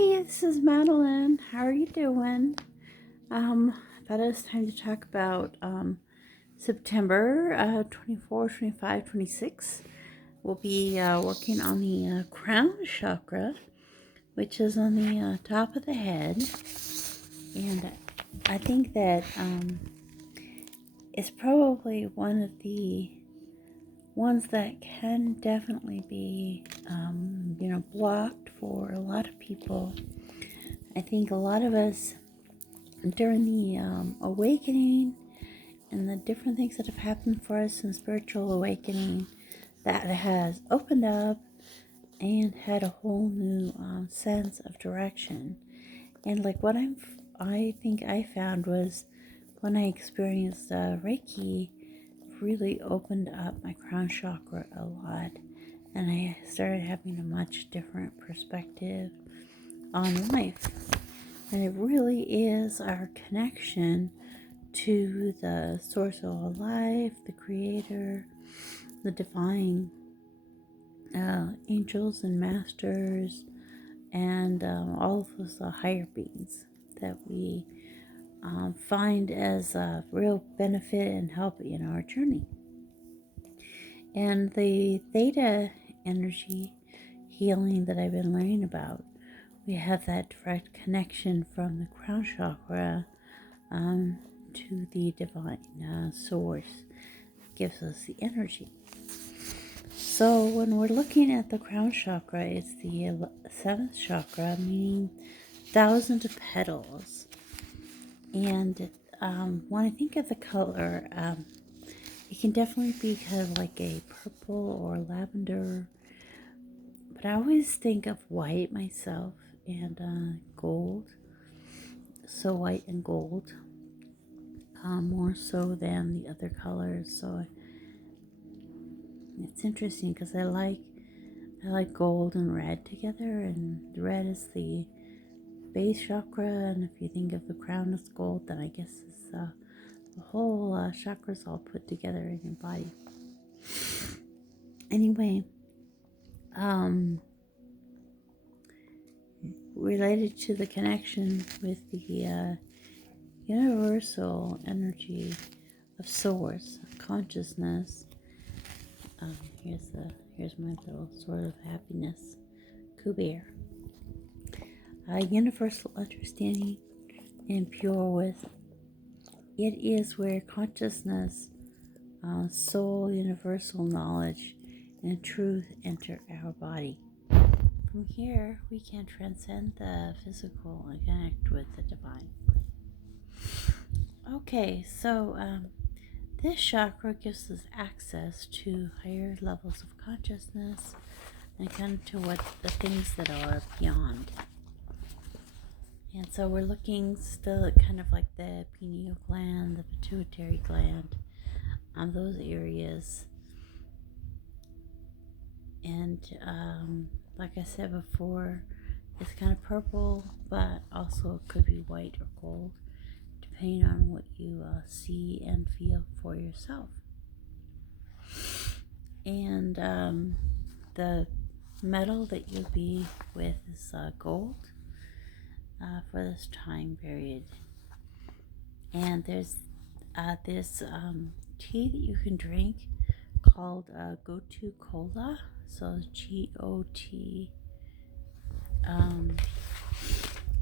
Hi, this is Madeline. How are you doing? Thought it was time to talk about September 24, 25, 26. We'll be working on the crown chakra, which is on the top of the head. And I think that it's probably one of the ones that can definitely be, blocked for a lot of people. I think a lot of us during the awakening and the different things that have happened for us in spiritual awakening that has opened up and had a whole new sense of direction. And like what I think I found was when I experienced Reiki, really opened up my crown chakra a lot, and I started having a much different perspective on life. And it really is our connection to the source of all life, the creator, the divine angels and masters, and all of those higher beings that we find as a real benefit and help in our journey. And the theta energy healing that I've been learning about, we have that direct connection from the crown chakra to the divine source that gives us the energy. So when we're looking at the crown chakra, it's the 7th chakra, meaning thousands of petals. And when I think of the color, it can definitely be kind of like a purple or lavender. But I always think of white myself and gold. So white and gold. More so than the other colors. So it's interesting because I like gold and red together, and the red is the base chakra, and if you think of the crown as gold, then I guess it's the whole chakras all put together in your body. Anyway, related to the connection with the universal energy of source, consciousness. Here's my little sort of happiness Kubear. Universal understanding and pure with. It is where consciousness, soul, universal knowledge, and truth enter our body. From here, we can transcend the physical and connect with the divine. Okay, so this chakra gives us access to higher levels of consciousness and kind of to what the things that are beyond. And so we're looking still at kind of like the pineal gland, the pituitary gland, on those areas. And like I said before, it's kind of purple, but also it could be white or gold, depending on what you see and feel for yourself. And the metal that you'll be with is gold for this time period. And there's this tea that you can drink called Gotu Kola. So G-O-T.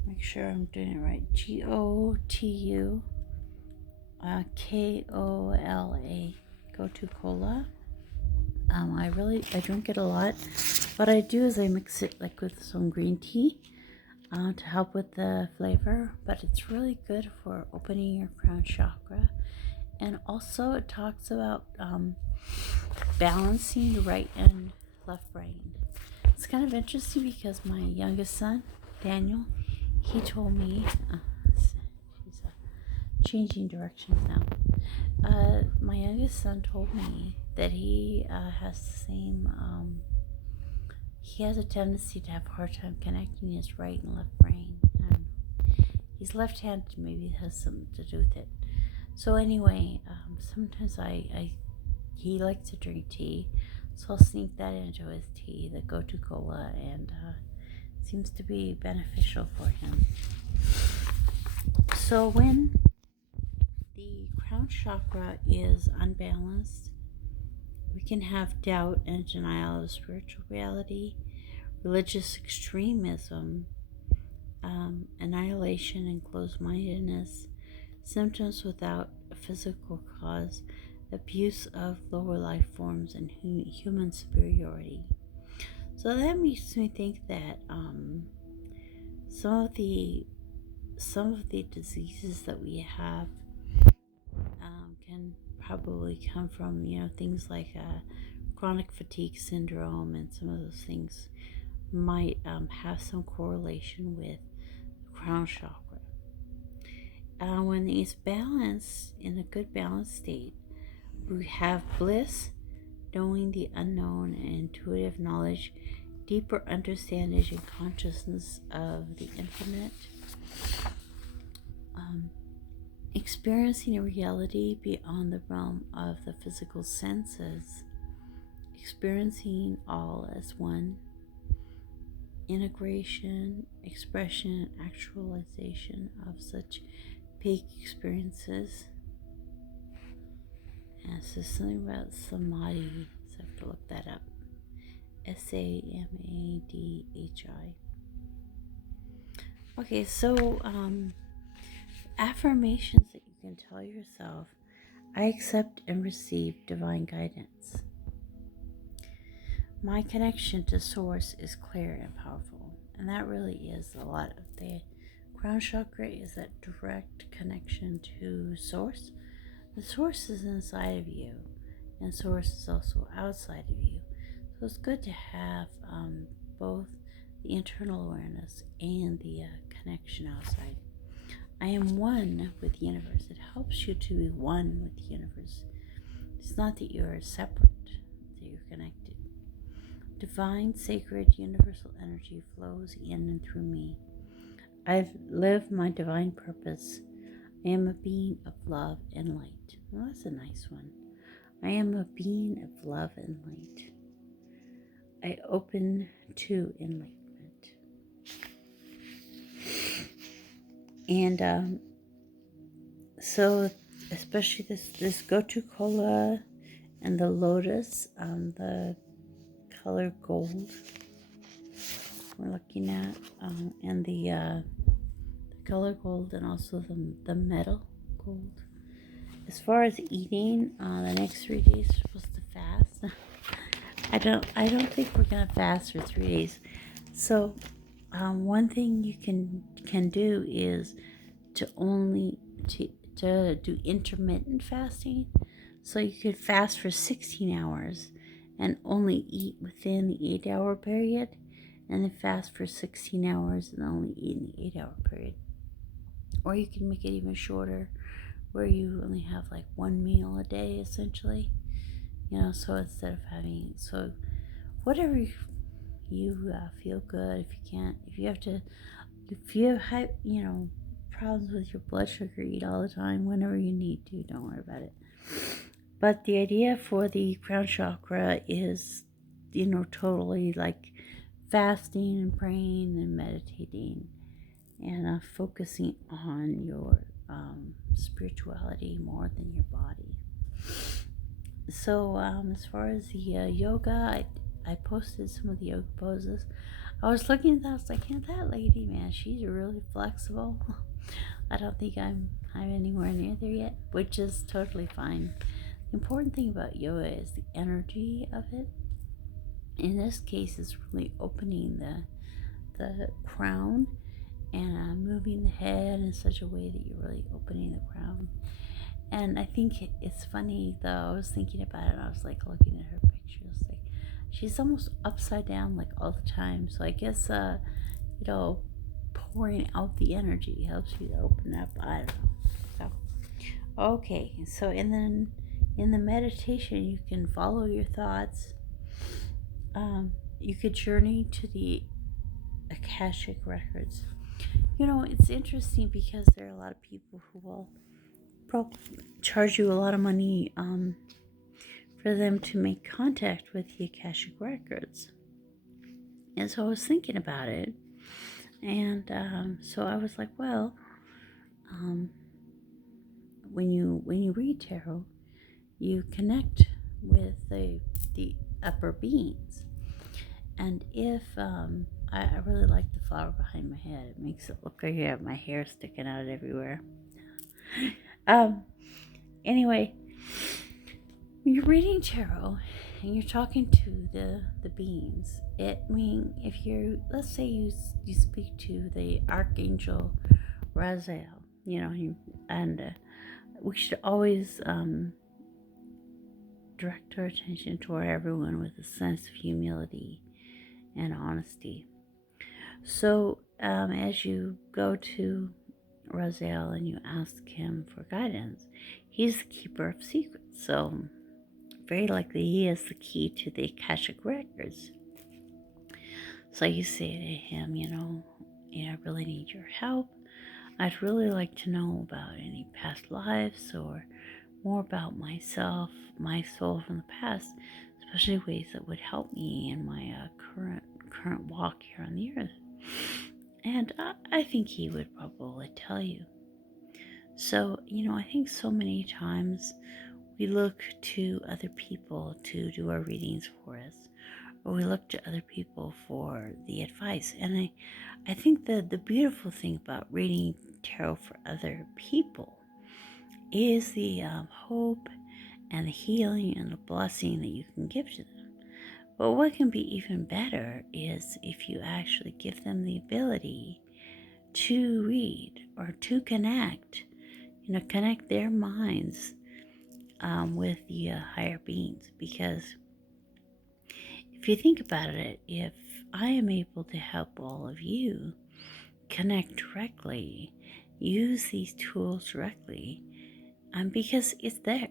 Make sure I'm doing it right. Gotu Kola. Gotu Kola. I drink it a lot. What I do is I mix it like with some green tea to help with the flavor, but it's really good for opening your crown chakra. And also it talks about balancing your right and left brain. It's kind of interesting because my youngest son, Daniel, he told me, he's changing directions now. My youngest son told me that he has the same, he has a tendency to have a hard time connecting his right and left brain. And he's left-handed, maybe it has something to do with it. So anyway, sometimes he likes to drink tea, so I'll sneak that into his tea, the Gotu Kola, and seems to be beneficial for him. So when the crown chakra is unbalanced, we can have doubt and denial of spiritual reality, religious extremism, annihilation and closed-mindedness, symptoms without a physical cause, abuse of lower life forms, and human superiority. So that makes me think that some of the diseases that we have can probably come from things like chronic fatigue syndrome, and some of those things might have some correlation with the crown chakra. When it's balanced in a good balanced state, we have bliss, knowing the unknown, and intuitive knowledge, deeper understanding and consciousness of the infinite, experiencing a reality beyond the realm of the physical senses, experiencing all as one, integration, expression, and actualization of such peak experiences. And so something about samadhi, so I have to look that up. Samadhi. Okay, so affirmations that you can tell yourself: I accept and receive divine guidance. My connection to Source is clear and powerful. And that really is a lot of the crown chakra, is that direct connection to Source. The Source is inside of you, and Source is also outside of you. So it's good to have both the internal awareness and the connection outside. I am one with the universe. It helps you to be one with the universe. It's not that you're separate, that you're connected. Divine, sacred, universal energy flows in and through me. I live my divine purpose. I am a being of love and light. Well, that's a nice one. I am a being of love and light. I open to enlightenment. And so, especially this Gotu Kola and the lotus, the color gold we're looking at, and the color gold, and also the metal gold. As far as eating, the next 3 days we're supposed to fast. I don't think we're gonna fast for 3 days. So one thing you can do is to do intermittent fasting. So you could fast for 16 hours and only eat within the 8-hour period, and then fast for 16 hours and only eat in the 8-hour period. Or you can make it even shorter, where you only have like one meal a day, essentially. So instead of having, so whatever you feel good. If you have problems with your blood sugar, eat all the time whenever you need to. Don't worry about it. But the idea for the crown chakra is, totally like fasting and praying and meditating, and focusing on your spirituality more than your body. So as far as the yoga, I posted some of the yoga poses. I was looking at that, I was like, that lady, man, she's really flexible. I don't think I'm anywhere near there yet, which is totally fine. The important thing about yoga is the energy of it. In this case, it's really opening the crown and moving the head in such a way that you're really opening the crown. And I think it's funny, though. I was thinking about it, and I was like looking at her pictures, like she's almost upside down like all the time. So I guess pouring out the energy helps you to open up. I don't know. So okay, so and then in the meditation, you can follow your thoughts. You could journey to the Akashic records. It's interesting because there are a lot of people who will probably charge you a lot of money for them to make contact with the Akashic records. And so I was thinking about it, And so I was like, well, um, when you read tarot, you connect with the upper beings. And if I really like the flower behind my head, it makes it look like I have my hair sticking out everywhere. Um, anyway, when you're reading tarot and you're talking to the beings, if you're, let's say you speak to the archangel Raziel, and we should always direct our attention toward everyone with a sense of humility and honesty. So as you go to Raziel and you ask him for guidance, he's the keeper of secrets. So very likely he has the key to the Akashic records. So you say to him, I really need your help. I'd really like to know about any past lives or more about myself, my soul from the past, especially ways that would help me in my current walk here on the earth. And I think he would probably tell you. So, I think so many times we look to other people to do our readings for us, or we look to other people for the advice. And I think that the beautiful thing about reading tarot for other people is the hope and the healing and the blessing that you can give to them. But what can be even better is if you actually give them the ability to read or to connect their minds with the higher beings. Because if you think about it, if I am able to help all of you connect directly, use these tools directly, because it's there.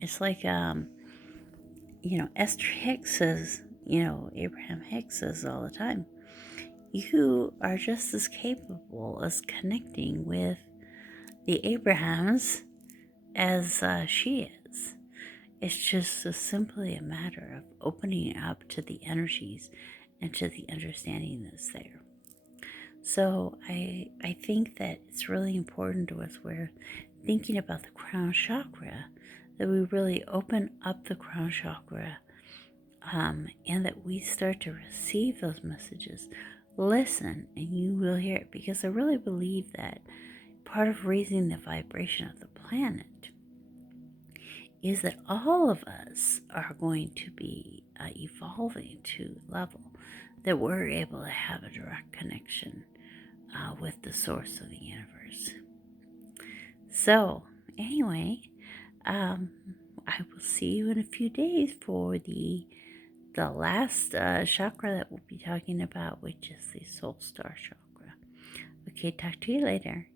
It's like, Esther Hicks says, Abraham Hicks says all the time, you are just as capable as connecting with the Abrahams as she is. It's just simply a matter of opening up to the energies and to the understanding that's there. So I think that it's really important to us, we're thinking about the crown chakra, that we really open up the crown chakra, and that we start to receive those messages. Listen, and you will hear it, because I really believe that part of raising the vibration of the planet is that all of us are going to be evolving to a level that we're able to have a direct connection with the source of the universe. So, anyway, I will see you in a few days for the last chakra that we'll be talking about, which is the soul star chakra. Okay, talk to you later.